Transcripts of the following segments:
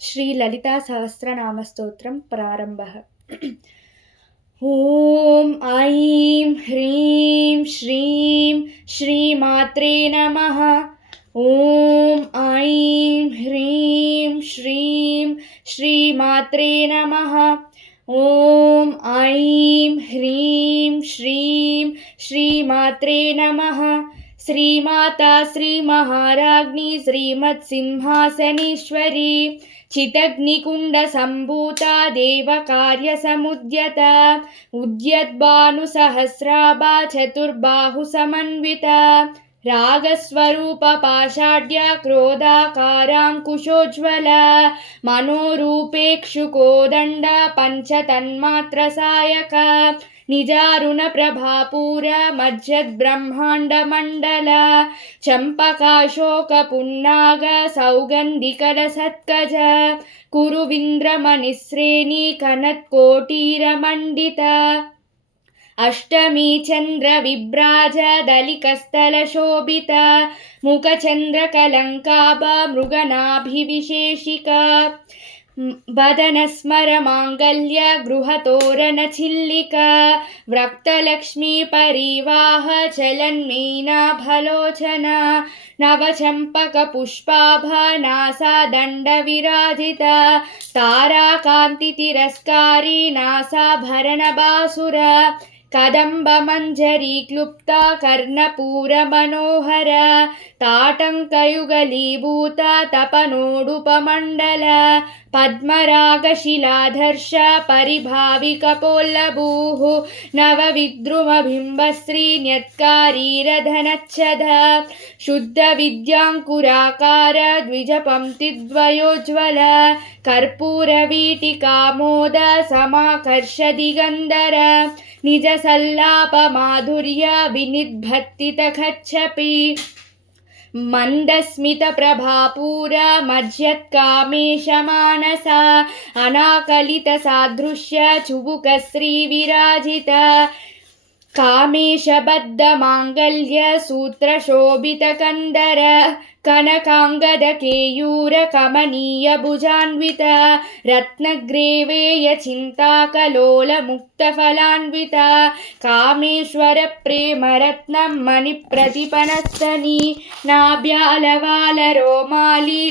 श्रीललितासहस्रनामस्तोत्रं प्रारम्भः। ॐ ऐं ह्रीं श्रीं श्रीमात्रे नमः। ॐ ऐं ह्रीं श्रीं श्रीमात्रे नमः। ॐ ऐं ह्रीं श्रीं श्रीमात्रे नमः। శ్రీమాతా శ్రీ మహారాజ్ని శ్రీమత్సింహాసనేశ్వరి చిదగ్నికుండ సంభూత దేవకార్య సముద్యత ఉద్యద్భాను సహస్రాభా చతుర్బాహు సమన్విత రాగస్వరూప పాషాఢ్య క్రోధాకారాంకుశోజ్వల మనోరూపేక్షుకోదండ పంచతన్మాత్ర సాయక నిజారుణ ప్రభాపూర మధ్యద్బ్రహ్మాండమండల చంపకాశోకపున్నాగ సౌగంధికలసత్కజ కురువింద్రమణిశ్రేణి కనత్కోటీరమండిత అష్టమీ చంద్ర విభ్రాజ దళికస్థల శోభిత ముఖచంద్ర కలంకాభ మృగనాభివిశేషిక वदनस्मरमाङ्गल्यगृहतोरणछिल्लिका व्रक्तलक्ष्मीपरिवाहचलन्मीनाभलोचना नवचम्पकपुष्पाभानासा दण्डविराजिता ताराकान्तितिरस्कारी नासा भरणबासुरा कदम्बमञ्जरी क्लुप्ता कर्णपूरमनोहर ताटङ्कयुगलीभूत तपनोडुपमण्डल पद्मरागशिलाधर्ष परिभाविकपोल्लभूः नवविद्रुमबिम्बश्रीन्यत्कारीरधनच्छद शुद्धविद्याङ्कुराकार द्विजपङ्क्तिद्वयोज्ज्वल कर्पूरवीटिकामोद समाकर्षदिगन्धर निजसल्लापमाधुर्य विनिद्भत्तितखच्छपि। मन्दस्मितप्रभापूरा मज्जत्कामेशमानसा अनाकलितसादृश्य चुबुकश्रीविराजित कामेशबद्धमाङ्गल्य सूत्रशोभितकन्दर कनकाङ्गदकेयूरकमनीयभुजान्वित रत्नग्रेवेयचिन्ताकलोलमुक्तफलान्वित कामेश्वरप्रेमरत्नं मणिप्रतिपनस्तनी नाभ्यालवालरोमाली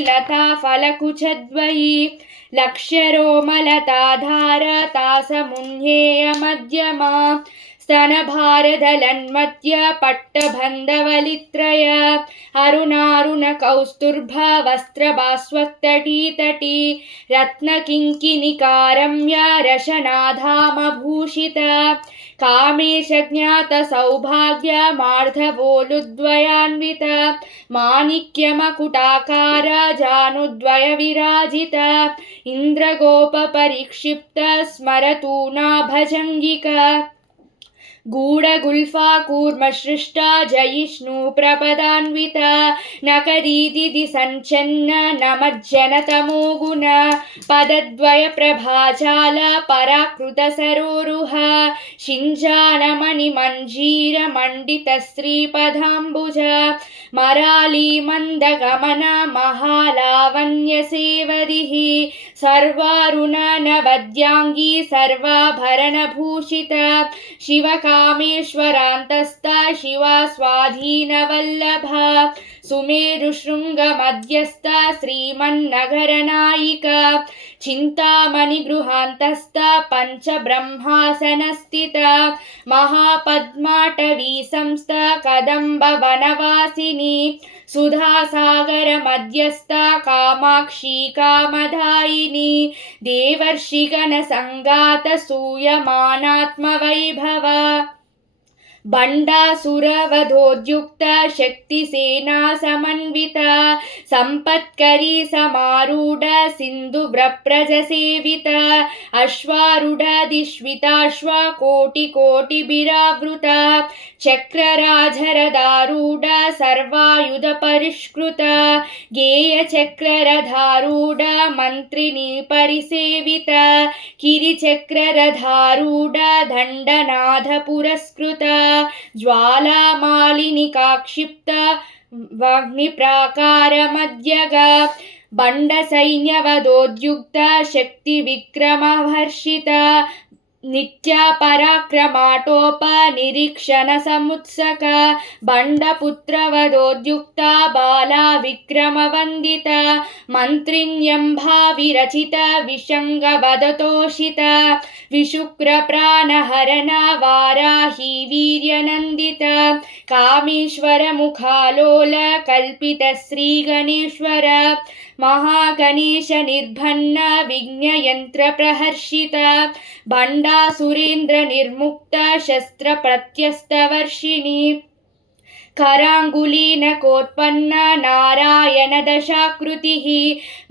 लता फलकुचद्वयी लक्ष्यरोमलताधार तासमुह्येयमध्यमा स्तनभारदलन्मध्य पट्टबन्धवलित्रय अरुणारुणकौस्तुर्भ वस्त्रभास्वत्तटीतटी रत्नकिङ्किनिकारम्य रशनाधामभूषित। कामेशज्ञातसौभाग्यमार्धवोलुद्वयान्वित माणिक्यमकुटाकार जानुद्वयविराजित। इन्द्रगोपपरिक्षिप्त स्मरतूनाभजङ्गिक। गूढगुल्फा कूर्मसृष्टा जयिष्णुप्रपदान्विता नकदीदिति सञ्चन्न नमज्जनतमो गुण पदद्वयप्रभाजाल पराकृतसरोरुह। शिञ्जानमणिमञ्जीरमण्डितश्रीपदाम्बुज मरालीमन्दगमन महालावण्यसेवदिः सर्वारुणनवद्याङ्गी सर्वाभरणभूषित। शिवकामेश्वरान्तस्था शिवा स्वाधीनवल्लभा सुमेरुशृङ्गमध्यस्था श्रीमन्नगरनायिका चिन्तामणिगृहान्तस्था पञ्चब्रह्मासनस्थिता महापद्माटवी संस्था कदम्बवनवासिनी सुधासागरमध्यस्था कामाक्षी कामदायिनी देवर्षिगणसङ्गातसूयमानात्मवैभव बण्डासुरवधोद्युक्त शक्तिसेना समन्विता सम्पत्करी समारूढ सिन्धुव्रप्रजसेवित अश्वारूढदिश्विताश्वा कोटिकोटिभिरावृता चक्रराजरदारूढ सर्वायुधपरिष्कृत गेयचक्ररधारूढ मन्त्रिणी परिसेवित किरिचक्ररधारूढ दण्डनाथपुरस्कृत ज्वालामालिनिकाक्षिप्त वाग्निप्राकारमध्यग बण्डसैन्यवदोद्युक्ता शक्तिविक्रमहर्षिता नित्या पराक्रमाटोपनिरीक्षणसमुत्सक बण्डपुत्रवदोद्युक्ता बाला विक्रमवन्दिता मन्त्रिण्यम्भाविरचिता विशङ्गवदतोषिता विशुक्रप्राणहरणा वाराही वीर्यनन्दिता कामेश्वरमुखालोल कल्पितश्रीगणेश्वर महागणेशनिर्भन्न विघ्नयन्त्रप्रहर्षिता भण्डासुरेन्द्रनिर्मुक्ता शस्त्रप्रत्यस्तवर्षिणी कराङ्गुलीनकोत्पन्ना नारायणदशाकृतिः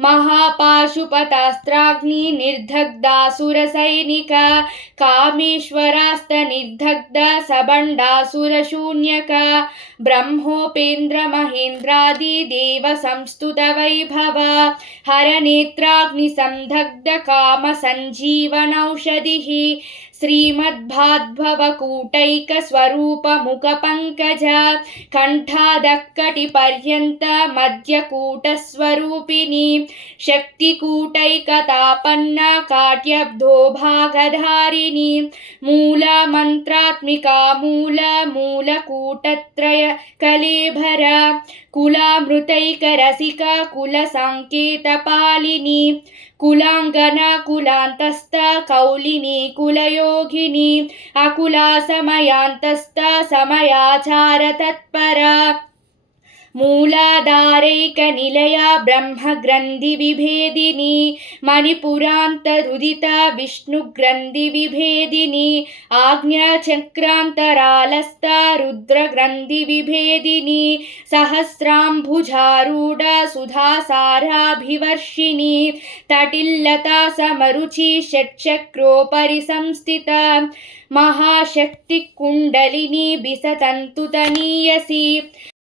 महापाशुपतास्त्राग्नि निर्दग्धासुरसैनिका कामेश्वरास्तनिर्दग्धा सबण्डासुरशून्यका ब्रह्मोपेन्द्रमहेन्द्रादिदेवसंस्तुतवैभव हरनेत्राग्निसन्धग्धकामसञ्जीवनौषधिः श्रीमद्भाद्भवकूटैकस्वरूपमुखपङ्कज कण्ठादक्कटिपर्यन्त मध्यकूटस्वरूपिणी शक्तिकूटैकतापन्ना काट्यब्धो भागधारिणी मूलमन्त्रात्मिका मूलमूलकूटत्रय कलेभर कुलामृतैकरसिका कुलसङ्केतपालिनी कुलाङ्गना कुलान्तस्थ कौलिनी कुलयोगिनी अकुला समयान्तस्थ समयाचारतत्परा मूलाधारैकनिलया ब्रह्मग्रन्थिविभेदिनी मणिपुरान्तरुदिता विष्णुग्रन्थिविभेदिनी आज्ञाचक्रान्तरालस्ता रुद्रग्रन्थिविभेदिनी सहस्राम्भुजारूढा सुधासाराभिवर्षिणी तटिल्लता समरुचि षट्चक्रोपरि संस्थिता महाशक्तिकुण्डलिनी बिसतन्तुतनीयसी